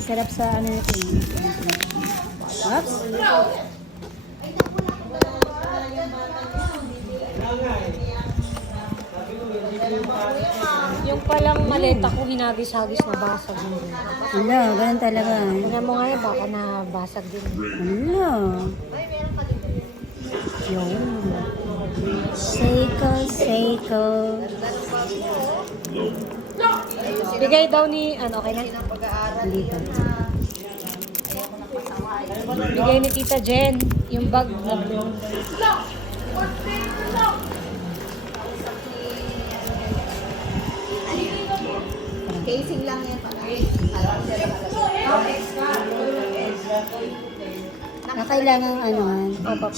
Sarap sa ano ito. Oops. Yung palang maleta ko, hinagis-hagis na basag mo rin. Wala, ganun talaga. Tingnan mo nga yun, baka nabasag din. Wala. Yun. Seiko, Seiko. Bigay daw ni, okay na? Hindi pa. Bigay ni Tita Jen, yung bag na blue. Casing lang yan. Kailangan ano, Opo.